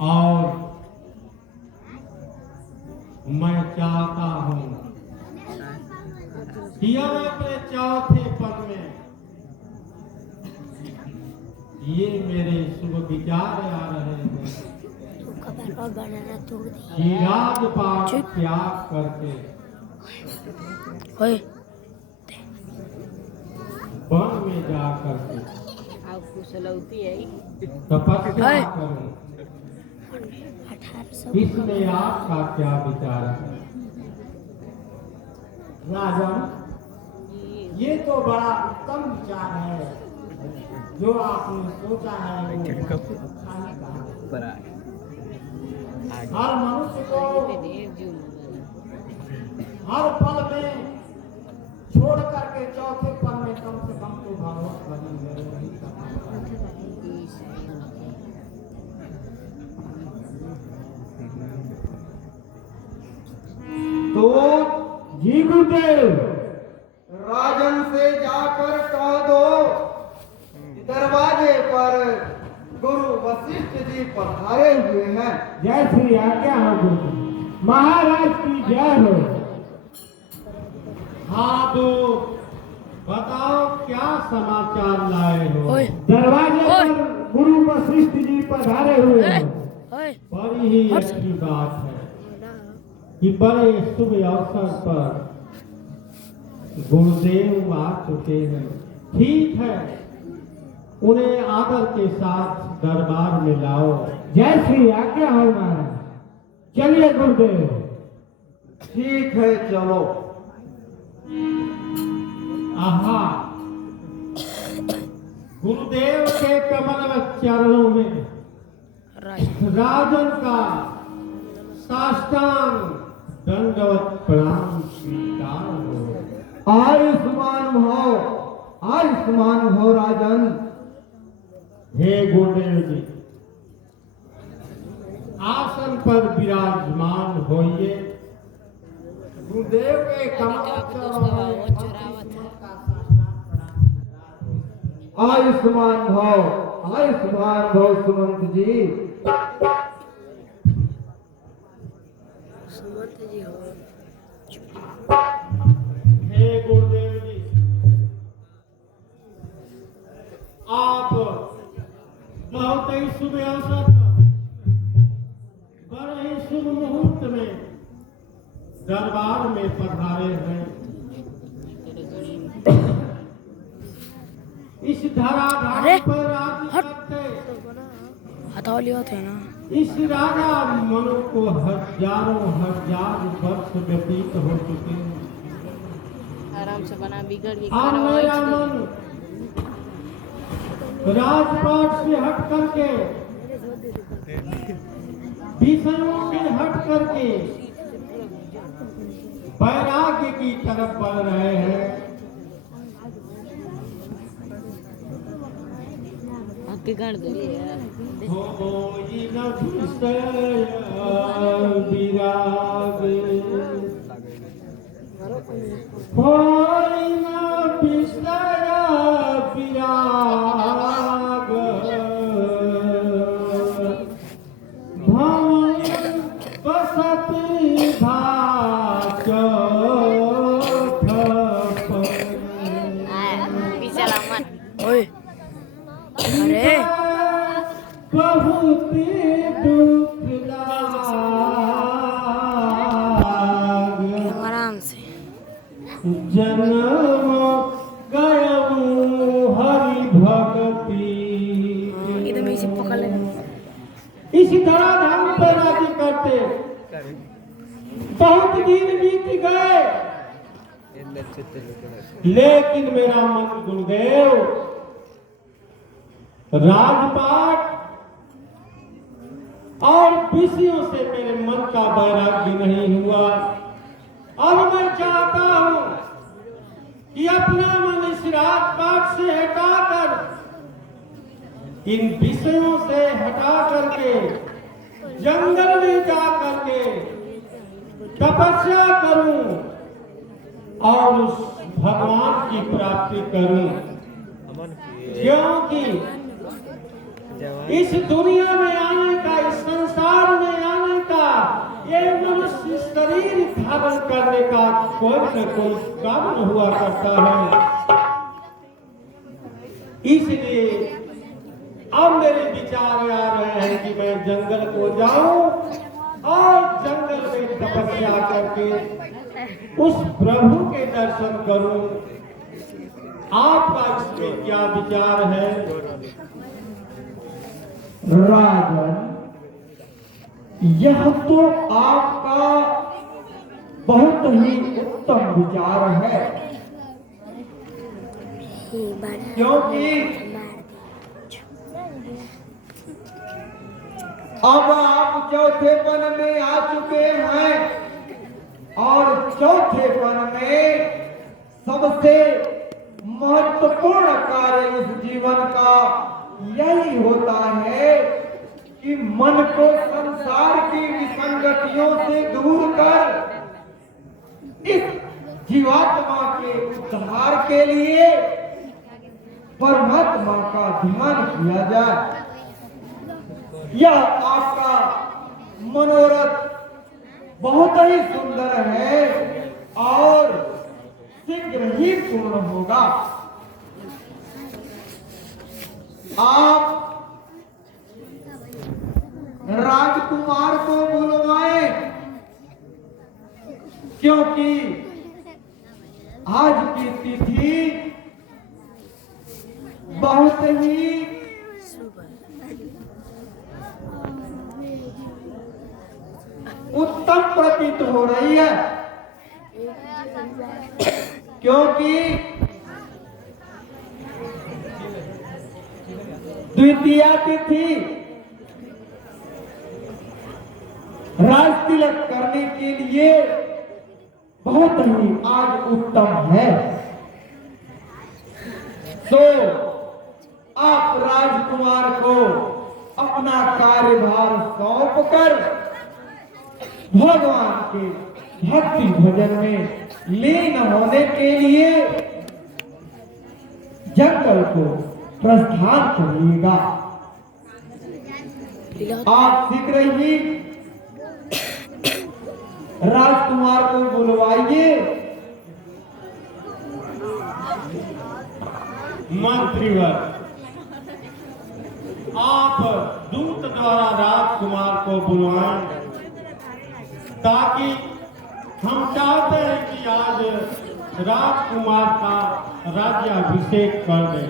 और मैं चाहता हूं कि अब अपने चौथे पद में ये मेरे शुभ विचार आ रहे हैं कि राजपाट त्याग करके वन में जा करके तपस्या करूं। इसमें आपका क्या विचार है? राजन, ये तो बड़ा उत्तम विचार है जो आपने सोचा है। हर मनुष्य को हर पल में छोड़ करके चौथे पल में कम से कम तो भगवत भजन तो जी गुरुदेव, राजन से जाकर कह दो दरवाजे पर गुरु वशिष्ठ जी पधारे हुए हैं। जय श्री आज्ञा हो गुरु महाराज की जय हो। हाँ तो बताओ क्या समाचार लाए हो? दरवाजे पर गुरु वशिष्ठ जी पधारे हुए हैं। बड़ी ही अच्छी बात है कि बड़े शुभ अवसर पर गुरुदेव आ चुके हैं। ठीक है, उन्हें आदर के साथ दरबार में लाओ। जय श्री आज्ञा हो महाराज। चलिए गुरुदेव। ठीक है, चलो। आहा, गुरुदेव के कमल चरणों में राजन का साष्टांग दंडवत प्रणाम स्वीकार हो। आयुष्मान भव राजन। हे गुरुदेव जी, आसन पर विराजमान होइए। गुरुदेव के कमल चरणों में आयुष्मान भव सुमंत जी। हे गुरुदेव जी, आप बहुत ही शुभ अवसर पर बड़े ही शुभ मुहूर्त में दरबार में पधारे हैं। इस धराधाम पर राज्य करते हथौलियों थे ना, इस राजा मनु को हजारों हजार वर्ष व्यतीत हो चुके हैं। आराम से बना बिगड़ गई। अब मेरा मन राजपाट से हट करके, विषयों से हट करके वैराग्य की तरफ बढ़ रहे हैं। बिगड़ गई होई न विषय विराग, होई न विषय विराग, भवन बसति भाचोथ ओए अरे बहुत दुख लाग, आराम से जन्म गयऊ हरि भक्ति। एकदम इसे पकड़ ले। इसी धराधाम पर राज्य करते बहुत दिन बीत गए, लेकिन मेरा मन गुरुदेव राजपाट और विषयों से मेरे मन का वैराग्य नहीं हुआ। अब मैं चाहता हूं कि अपना मन इस राजपाट से हटाकर, इन विषयों से हटा करके जंगल में जा करके तपस्या करूं और उस भगवान की प्राप्ति करूं, क्योंकि इस दुनिया में आने का, इस संसार ये मनुष्य शरीर धारण करने का कोई न कोई कारण हुआ करता है। इसलिए अब मेरे विचार आ रहे हैं कि मैं जंगल को जाऊं और जंगल में तपस्या करके उस प्रभु के दर्शन करूं। आपका इसमें क्या विचार है? राजन, यह तो आपका बहुत ही उत्तम विचार है, क्योंकि अब आप चौथेपन में आ चुके हैं और चौथेपन में सबसे महत्वपूर्ण कार्य इस जीवन का यही होता है कि मन को संसार की विसंगतियों से दूर कर इस जीवात्मा के उद्धार के लिए परमात्मा का ध्यान किया जाए। यह आपका मनोरथ बहुत ही सुंदर है और शीघ्र ही पूर्ण होगा। आप राजकुमार को बुलवाए, क्योंकि आज की तिथि बहुत ही उत्तम प्रतीत हो रही है, क्योंकि द्वितीया तिथि राज तिलक करने के लिए बहुत ही आज उत्तम है। तो आप राजकुमार को अपना कार्यभार सौंप कर भगवान के भक्ति भजन में लीन होने के लिए जंगल को प्रस्थान करिएगा। आप शीघ्र ही राजकुमार को बुलवाइए। मंत्रीवर, आप दूत द्वारा राजकुमार को बुलवाएं, ताकि हम चाहते हैं कि आज राजकुमार का राज्याभिषेक कर दें।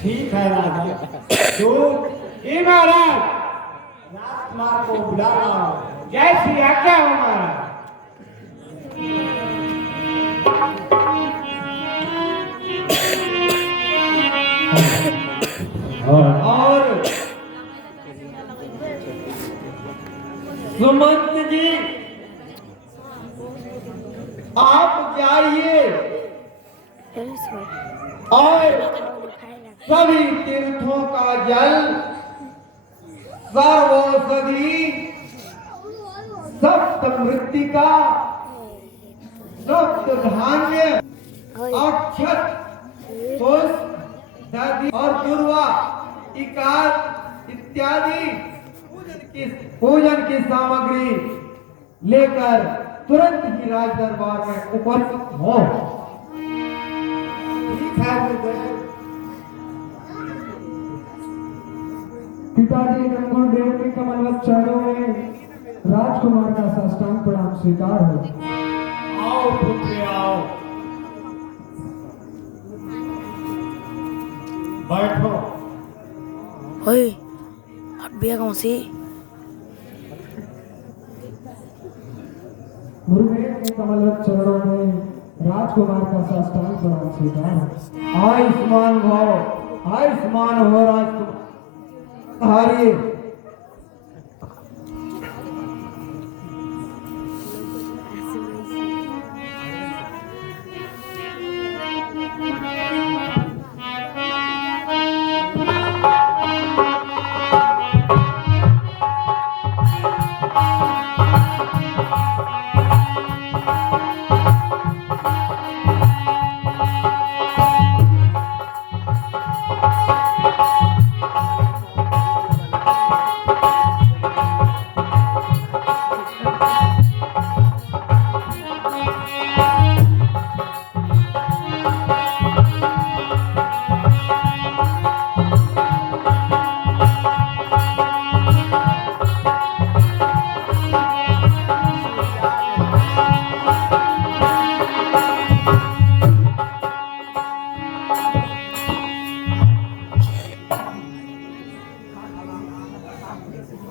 ठीक है राजा, तो ये महाराज राजकुमार को बुला लाओ। जैसी आज्ञा हो महाराज। और सुमंत जी, आप जाइए और सभी तीर्थों का जल, सर्वौषधि, सप्त मृत्तिका, सप्त धान्य, अक्षत, पुष्प, दधि और दुर्वा इकाद इत्यादि पूजन की सामग्री लेकर तुरंत ही राज दरबार में उपस्थित हो। ठीक है पिताजी, गंगूर देव के कमलवत चरणों में राजकुमार का साष्टांग प्रणाम स्वीकार हो। आओ पुत्र आओ, बैठो। ओए हट बिया कौन सी? गुरुदेव के कमलवत चरणों में राजकुमार का साष्टांग प्रणाम स्वीकार हो। आयुष्मान भव, आयुष्मान हो राजकुमार। हारिए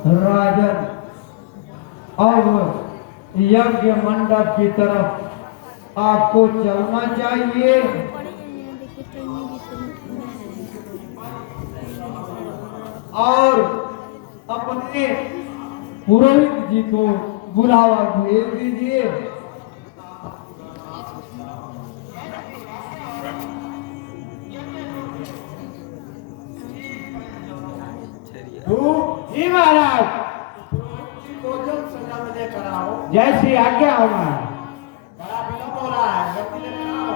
राजन, अब यज्ञ मंडप की तरफ आपको चलना चाहिए। और अपने पुरोहित जी को बुलावा भेज दीजिए। जी महाराज, भोजन सजा में लेकर आओ। जैसी आज्ञा हो महाराज। बड़ा विलंब हो रहा है, जल्दी लेकर आओ।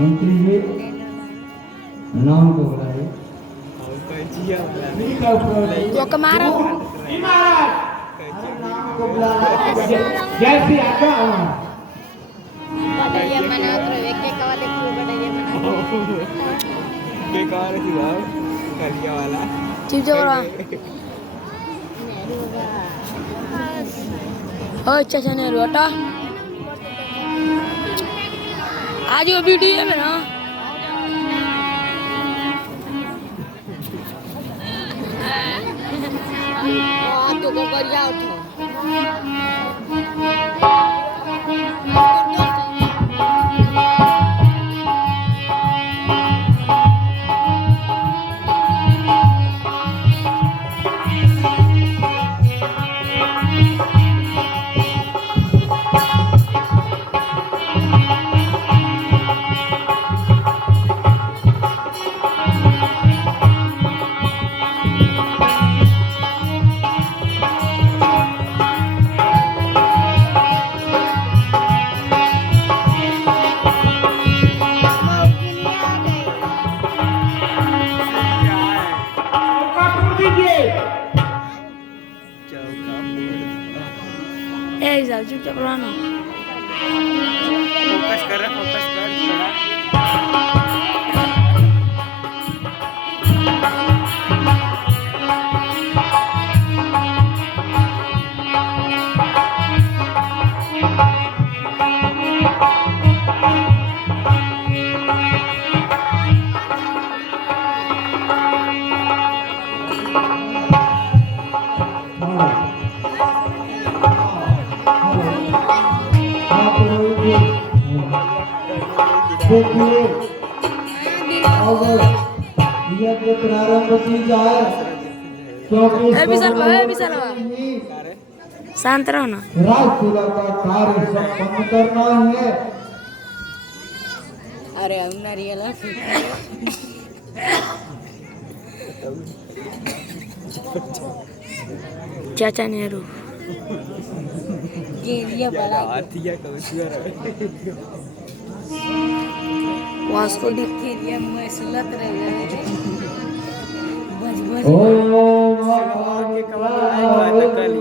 मंत्री जी नाम को बुलाइए। ఒక మారం जी महाराज, नाम को बुलाना। जैसी आज्ञा हो महाराज। बटाइया मना तो वेके काले को बटाइया मना के काले की बात करिया वाला చివరా ఓ चाचा ने रोटा आज वो वीडियो में ना तो को करिया उठो ए हिसाब चुपचाप रहना फोकस कर थोड़ा देखिए अगर यज्ञ प्रारंभ की जाए क्योंकि शांत रहो ना राजसुला का कार्य संपन्न करना है। अरे नारियल चाचा नेहरू गेरिया बड़ा हाथिया कौशिया वास्को डी गेरिया मसलत रहे बज बज ओम क्या